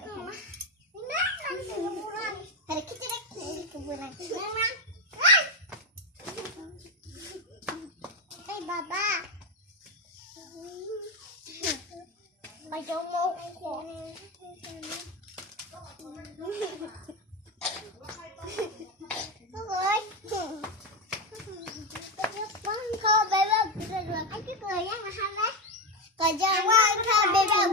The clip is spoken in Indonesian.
Hari kita di kebunan. Hai Baba. Baca mau kok. Kau bebek berdua aja kau yang mahal lah. Kau jangan kau bebek.